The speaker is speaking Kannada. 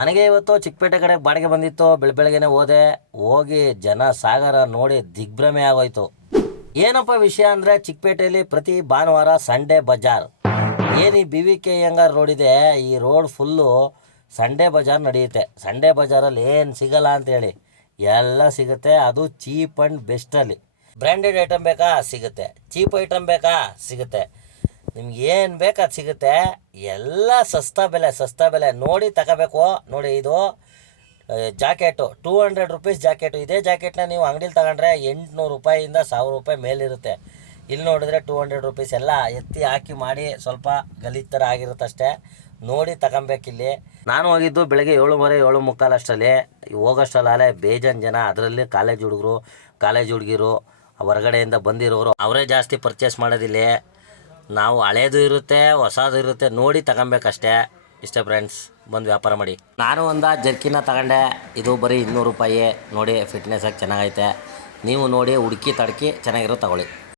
ನನಗೆ ಇವತ್ತು ಚಿಕ್ಕಪೇಟೆ ಕಡೆ ಬಾಡಿಗೆ ಬಂದಿತ್ತು. ಬೆಳಗ್ಗೆನೆ ಹೋದೆ. ಹೋಗಿ ಜನ ಸಾಗರ ನೋಡಿ ದಿಗ್ಭ್ರಮೆ ಆಗೋಯ್ತು. ಏನಪ್ಪ ವಿಷಯ ಅಂದರೆ, ಚಿಕ್ಕಪೇಟೆಯಲ್ಲಿ ಪ್ರತಿ ಭಾನುವಾರ ಸಂಡೇ ಬಜಾರ್. ಏನು ಈ B V K Iyengar road ಇದೆ, ಈ ರೋಡ್ ಫುಲ್ಲು ಸಂಡೇ ಬಜಾರ್ ನಡೆಯುತ್ತೆ. ಸಂಡೇ ಬಜಾರಲ್ಲಿ ಏನು ಸಿಗಲ್ಲ ಅಂತೇಳಿ ಎಲ್ಲ ಸಿಗುತ್ತೆ. ಅದು ಚೀಪ್ ಆ್ಯಂಡ್ ಬೆಸ್ಟಲ್ಲಿ. ಬ್ರ್ಯಾಂಡೆಡ್ ಐಟಮ್ ಬೇಕಾ ಸಿಗುತ್ತೆ, ಚೀಪ್ ಐಟಮ್ ಬೇಕಾ ಸಿಗುತ್ತೆ, ನಿಮ್ಗೆ ಏನು ಬೇಕು ಅದು ಸಿಗುತ್ತೆ. ಎಲ್ಲ ಸಸ್ತಾ ಬೆಲೆ ನೋಡಿ ತಗೋಬೇಕು. ನೋಡಿ, ಇದು ಜಾಕೆಟು 200 ರುಪೀಸ್ ಜಾಕೆಟು. ಇದೇ ಜಾಕೆಟ್ನ ನೀವು ಅಂಗಡಿಲಿ ತಗೊಂಡ್ರೆ 800 ರೂಪಾಯಿಂದ 1000 ರೂಪಾಯಿ ಮೇಲಿರುತ್ತೆ. ಇಲ್ಲಿ ನೋಡಿದ್ರೆ 200 ರುಪೀಸ್. ಎಲ್ಲ ಎತ್ತಿ ಹಾಕಿ ಮಾಡಿ ಸ್ವಲ್ಪ ಗಲೀಜ್ ಥರ ಆಗಿರುತ್ತಷ್ಟೇ. ನೋಡಿ ತಗೊಬೇಕಿಲ್ಲಿ. ನಾನು ಹೋಗಿದ್ದು ಬೆಳಗ್ಗೆ 7:30 7:45 ಅಷ್ಟರಲ್ಲಿ. ಹೋಗೋಷ್ಟರಲ್ಲೇ ಬೇಜಾನ್ ಜನ, ಅದರಲ್ಲಿ ಕಾಲೇಜ್ ಹುಡುಗರು, ಕಾಲೇಜ್ ಹುಡುಗಿರು, ಹೊರಗಡೆಯಿಂದ ಬಂದಿರೋರು, ಅವರೇ ಜಾಸ್ತಿ ಪರ್ಚೇಸ್ ಮಾಡೋದಿಲ್ಲ. ನಾವು ಹಳೇದು ಇರುತ್ತೆ, ಹೊಸದು ಇರುತ್ತೆ, ನೋಡಿ ತಗೊಬೇಕಷ್ಟೇ. ಇಷ್ಟೇ ಫ್ರೆಂಡ್ಸ್, ಬಂದು ವ್ಯಾಪಾರ ಮಾಡಿ. ನಾನು ಒಂದು ಜರ್ಕಿನ ತಗೊಂಡೆ. ಇದು ಬರೀ 200 ರೂಪಾಯಿ. ನೋಡಿ, ಫಿಟ್ನೆಸ್ಸಾಗಿ ಚೆನ್ನಾಗೈತೆ. ನೀವು ನೋಡಿ ಹುಡುಕಿ ತಡಕಿ ಚೆನ್ನಾಗಿರೋ ತಗೊಳ್ಳಿ.